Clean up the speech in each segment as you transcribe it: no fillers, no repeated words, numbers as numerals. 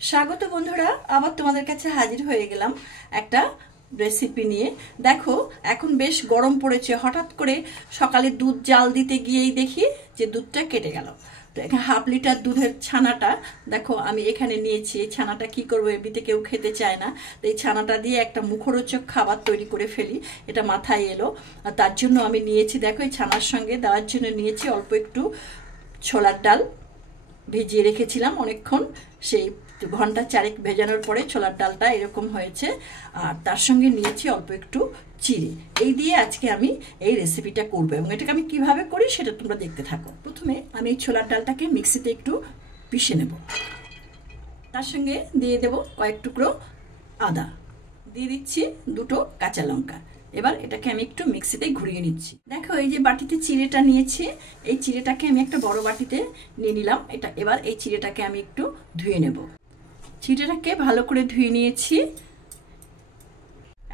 স্বাগত বন্ধুরা, আবার তোমাদের কাছে হাজির হয়ে গেলাম একটা রেসিপি নিয়ে। দেখো এখন বেশ গরম পড়েছে, হঠাৎ করে সকালে দুধ জাল দিতে গিয়েই দেখি যে দুধটা কেটে গেল। তো এখানে হাফ লিটার দুধের ছানাটা দেখো আমি এখানে নিয়েছি। এই ছানাটা কি করবো, এমনিতে কেউ খেতে চায় না, তো এই ছানাটা দিয়ে একটা মুখরোচক খাবার তৈরি করে ফেলি, এটা মাথায় এলো। আর তার জন্য আমি নিয়েছি, দেখো এই ছানার সঙ্গে দেওয়ার জন্য নিয়েছি অল্প একটু ছোলার ডাল। ভিজিয়ে রেখেছিলাম অনেকক্ষণ, সেই ঘন্টা চারেক ভেজানোর পরে ছোলার ডালটা এরকম হয়েছে। আর তার সঙ্গে নিয়েছি অল্প একটু চিড়ে। এই দিয়ে আজকে আমি এই রেসিপিটা করবো, এবং এটাকে আমি কিভাবে করি সেটা তোমরা দেখতে থাকো। প্রথমে আমি এই ছোলার ডালটাকে মিক্সিতে একটু পিষে নেব। তার সঙ্গে দিয়ে দেব কয়েক টুকরো আদা, দিয়ে দিচ্ছি দুটো কাঁচা লঙ্কা। এবার এটাকে আমি একটু মিক্সিতে ঘুরিয়ে নিচ্ছি। দেখো এই যে বাটিতে চিড়েটা নিয়েছি, এই চিড়েটাকে আমি একটা বড় বাটিতে নিয়ে নিলাম। এবার এই চিড়েটাকে আমি একটু ধুয়ে নেব। চিড়েটাকে ভালো করে ধুয়ে নিয়েছি।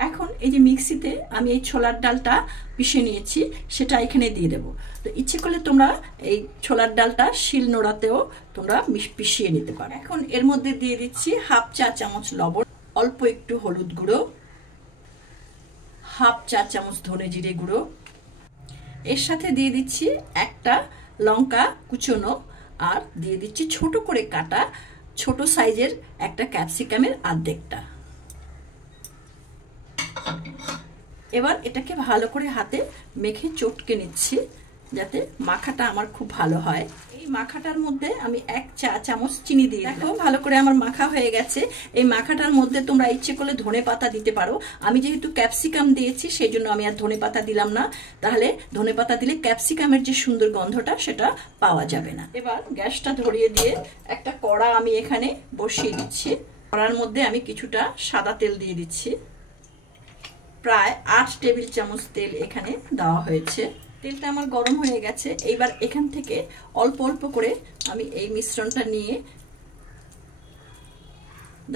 এখন এই যে মিক্সিতে আমি এই ছোলার ডালটা পিষে নিয়েছি, সেটা এখানে দিয়ে দেব। তো ইচ্ছে করলে তোমরা এই ছোলার ডালটা শিল নোড়াতেও তোমরা পিষিয়ে নিতে পারো। এখন এর মধ্যে দিয়ে দিচ্ছি হাফ চা চামচ লবণ, অল্প একটু হলুদ গুঁড়ো, হাফ চা চামচ ধনে জিরে গুঁড়ো, এর সাথে দিয়ে দিচ্ছি একটা লঙ্কা কুচনো, আর দিয়ে দিচ্ছি ছোট করে কাটা ছোট সাইজের একটা ক্যাপসিকামের অর্ধেকটা। এবার এটাকে ভালো করে হাতে মেখে চটকে নিচ্ছি, যাতে মাখাটা আমার খুব ভালো হয়। এই মাখাটার মধ্যে আমি এক চা চামচ চিনি দিয়ে দেখো ভালো করে আমার মাখা হয়ে গেছে। এই মাখাটার মধ্যে তোমরা ইচ্ছে করলে ধনে পাতা দিতে পারো। আমি যেহেতু ক্যাপসিকাম দিয়েছি সেই জন্য আমি আর ধনে পাতা দিলাম না, তাহলে ধনে পাতা দিলে ক্যাপসিকামের যে সুন্দর গন্ধটা সেটা পাওয়া যাবে না। এবার গ্যাসটা ধরিয়ে দিয়ে একটা কড়া আমি এখানে বসিয়ে দিচ্ছি। কড়ার মধ্যে আমি কিছুটা সাদা তেল দিয়ে দিচ্ছি, প্রায় 8 টেবিল চামচ তেল এখানে দেওয়া হয়েছে। তেলটা আমার গরম হয়ে গেছে। এইবার এখান থেকে অল্প অল্প করে আমি এই মিশ্রণটা নিয়ে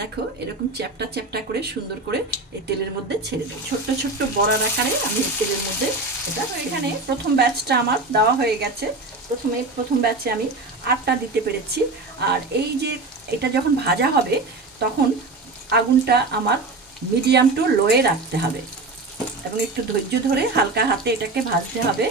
দেখো এরকম চ্যাপটা চ্যাপটা করে সুন্দর করে এই তেলের মধ্যে ছেড়ে দেব। ছোট্ট ছোট্ট বড়ার আকারে আমি এই তেলের মধ্যে এটা। এখানে প্রথম ব্যাচটা আমার দেওয়া হয়ে গেছে। প্রথম ব্যাচে আমি 8টা দিতে পেরেছি। আর এই যে এটা যখন ভাজা হবে তখন আগুনটা আমার মিডিয়াম টু লোয়ে রাখতে হবে, এবং একটু ধৈর্য ধরে হালকা হাতে এটাকে ভাজতে হবে।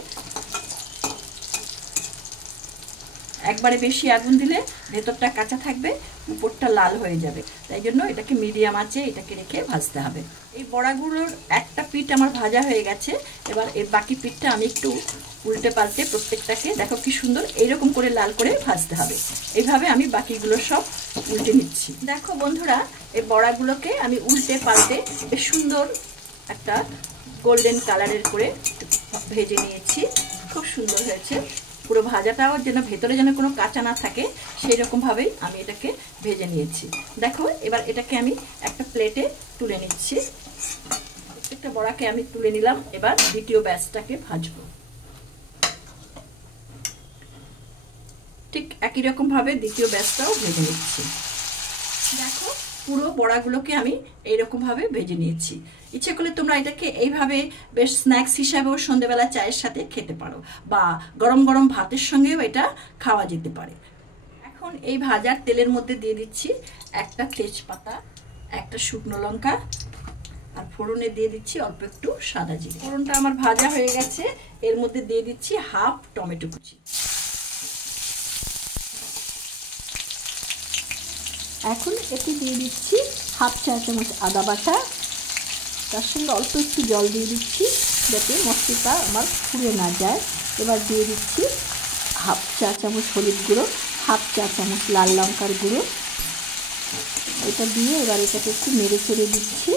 একবারে বেশি আগুন দিলে ভেতরটা কাঁচা থাকবে, উপরটা লাল হয়ে যাবে। তাই জন্য এটাকে মিডিয়াম আঁচে এটাকে রেখে ভাজতে হবে। এই বড়াগুলোর একটা পিঠ আমার ভাজা হয়ে গেছে। এবার এর বাকি পিঠটা আমি একটু উল্টে পাল্টে প্রত্যেকটাকে দেখো কি সুন্দর এইরকম করে লাল করে ভাজতে হবে। এইভাবে আমি বাকিগুলো সব উল্টে নিচ্ছি। দেখো বন্ধুরা, এই বড়াগুলোকে আমি উল্টে পাল্টে বেশ সুন্দর একটা গোল্ডেন কালারের করে ভেজে নিয়েছি। খুব সুন্দর হয়েছে। পুরো ভাজাটাও যেন ভেতরে যেন কোনো কাঁচা না থাকে সেই রকম ভাবেই আমি এটাকে ভেজে নিয়েছি। দেখো এবার এটাকে আমি একটা প্লেটে তুলে নিচ্ছি। প্রত্যেকটা বড়াকে আমি তুলে নিলাম। এবার দ্বিতীয় ব্যাচটাকে ভাজবো ঠিক একই রকম ভাবে দ্বিতীয় ব্যাচটাও ভেজে নিচ্ছি। দেখো পুরো বড়াগুলোকে আমি এইরকম ভাবে ভেজে নিয়েছি। ইচ্ছে করলে তোমরা এটাকে এইভাবে বেশ স্ন্যাক্স হিসাবেও সন্ধ্যেবেলা চায়ের সাথে খেতে পারো, বা গরম গরম ভাতের সঙ্গেও এটা খাওয়া যেতে পারে। এখন এই ভাজার তেলের মধ্যে দিয়ে দিচ্ছি একটা তেজপাতা, একটা শুকনো লঙ্কা, আর ফোড়নে দিয়ে দিচ্ছি অল্প একটু সাদা জিরে। ফোড়নটা আমার ভাজা হয়ে গেছে। এর মধ্যে দিয়ে দিচ্ছি হাফ টমেটো কুচি। এখন এতে দিয়ে দিচ্ছি হাফ চা চামচ আদা বাটা, তার সঙ্গে অল্প একটু জল দিয়ে দিচ্ছি যাতে মশলাটা আমার পুড়ে না যায়। এবার দিয়ে দিচ্ছি হাফ চা চামচ হলুদ গুঁড়ো, হাফ চা চামচ লাল লঙ্কার গুঁড়ো। এটা দিয়ে এবার এটাকে একটু নেড়ে চেড়ে দিচ্ছি।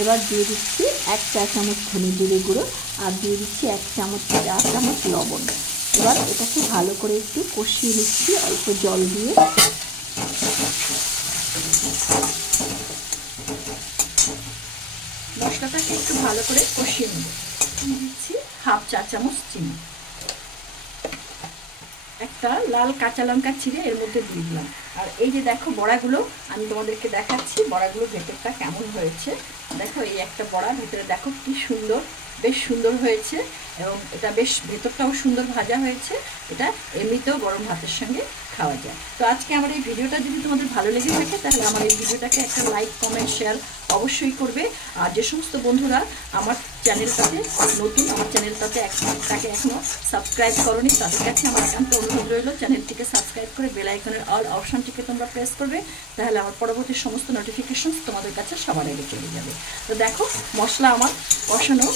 এবার দিয়ে দিচ্ছি 1 চা চামচ ধনে জিরে গুঁড়ো, আর দিয়ে দিচ্ছি 1 চা চামচ লবণ। এবার এটাকে ভালো করে একটু কষিয়ে নিচ্ছি অল্প জল দিয়ে। মশলাটাকে একটু ভালো করে কষিয়ে নেব। দিচ্ছি হাফ চা চামচ চিনি, একটা লাল কাঁচা লঙ্কা ছিঁড়ে এর মধ্যে দিয়ে দিলাম। আর এই যে দেখো বড়াগুলো আমি তোমাদেরকে দেখাচ্ছি, বড়াগুলো ভেতরটা কেমন হয়েছে। দেখো এই একটা বড়া ভেতরে দেখো কি সুন্দর, বেশ সুন্দর হয়েছে, এবং এটা বেশ ভেতরটাও সুন্দর ভাজা হয়েছে। এটা এমনিতেও গরম ভাতের সঙ্গে খাওয়া যায়। তো আজকে আমার এই ভিডিওটা যদি তোমাদের ভালো লেগে থাকে তাহলে আমার এই ভিডিওটাকে একটা লাইক কমেন্ট শেয়ার অবশ্যই করবে। আর যে সমস্ত বন্ধুরা আমার চ্যানেলটাতে নতুন, আমার চ্যানেলটাকে এখনও সাবস্ক্রাইব করোনি, তাদের কাছে আমার একান্ত অনুরোধ রইল চ্যানেলটিকে সাবস্ক্রাইব করে বেল আইকনের অল অপশনটিকে তোমরা প্রেস করবে, তাহলে আমার পরবর্তী সমস্ত নোটিফিকেশন তোমাদের কাছে সবার আগে চলে যাবে। তো দেখো মশলা আমার কষানো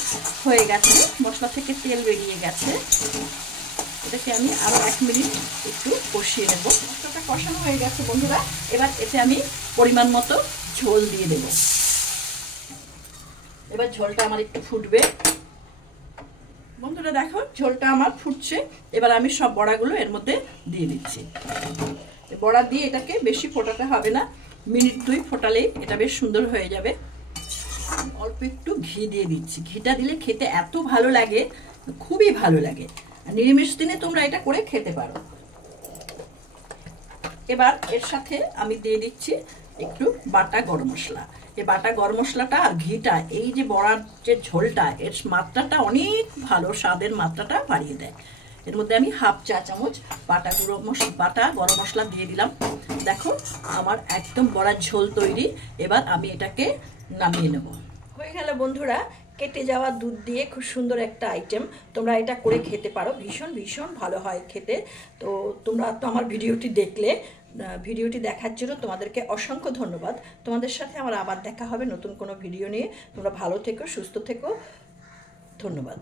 হয়ে গেছে, মশলা থেকে তেল বেরিয়ে গেছে। এটাকে আমি আরও 1 মিনিট একটু কষিয়ে নেব। মশলাটা কষানো হয়ে গেছে বন্ধুরা, এবার এতে আমি পরিমাণ মতো ঝোল দিয়ে দেব। এবার ঝোলটা আমার একটু ফুটবে বন্ধুরা, দেখো ঝোলটা আমার ফুটছে। এবার আমি সব বড়াগুলো এর মধ্যে দিয়ে দিচ্ছি। বড়া দিয়ে এটাকে বেশি ফোটাতে হবে না, মিনিট 2 ফোটালেই এটা বেশ সুন্দর হয়ে যাবে। অল্প একটু ঘি দিয়ে দিচ্ছি, ঘিটা দিলে খেতে এত ভালো লাগে, খুবই ভালো লাগে। নিরামিষ দিনে তোমরা এটা করে খেতে পারো। এবার এর সাথে আমি দিয়ে দিচ্ছি একটু বাটা গরম মশলা। এই বাটা গরম মশলাটা আর ঘিটা এই যে বড়ার যে ঝোলটা, এর মাত্রাটা অনেক ভালো, স্বাদের মাত্রাটা বাড়িয়ে দেয়। এর মধ্যে আমি হাফ চা চামচ বাটা গরম মশলা দিয়ে দিলাম। দেখো আমার একদম বড়ার ঝোল তৈরি। এবার আমি এটাকে নামিয়ে নেব। হয়ে গেল বন্ধুরা কেটে যাওয়া দুধ দিয়ে খুব সুন্দর একটা আইটেম। তোমরা এটা করে খেতে পারো, ভীষণ ভীষণ ভালো হয় খেতে। তো তোমরা তো আমার ভিডিওটি দেখলে, ভিডিওটি দেখার জন্য তোমাদেরকে অসংখ্য ধন্যবাদ। তোমাদের সাথে আমার আবার দেখা হবে নতুন কোনো ভিডিও নিয়ে। তোমরা ভালো থেকো, সুস্থ থেকো, ধন্যবাদ।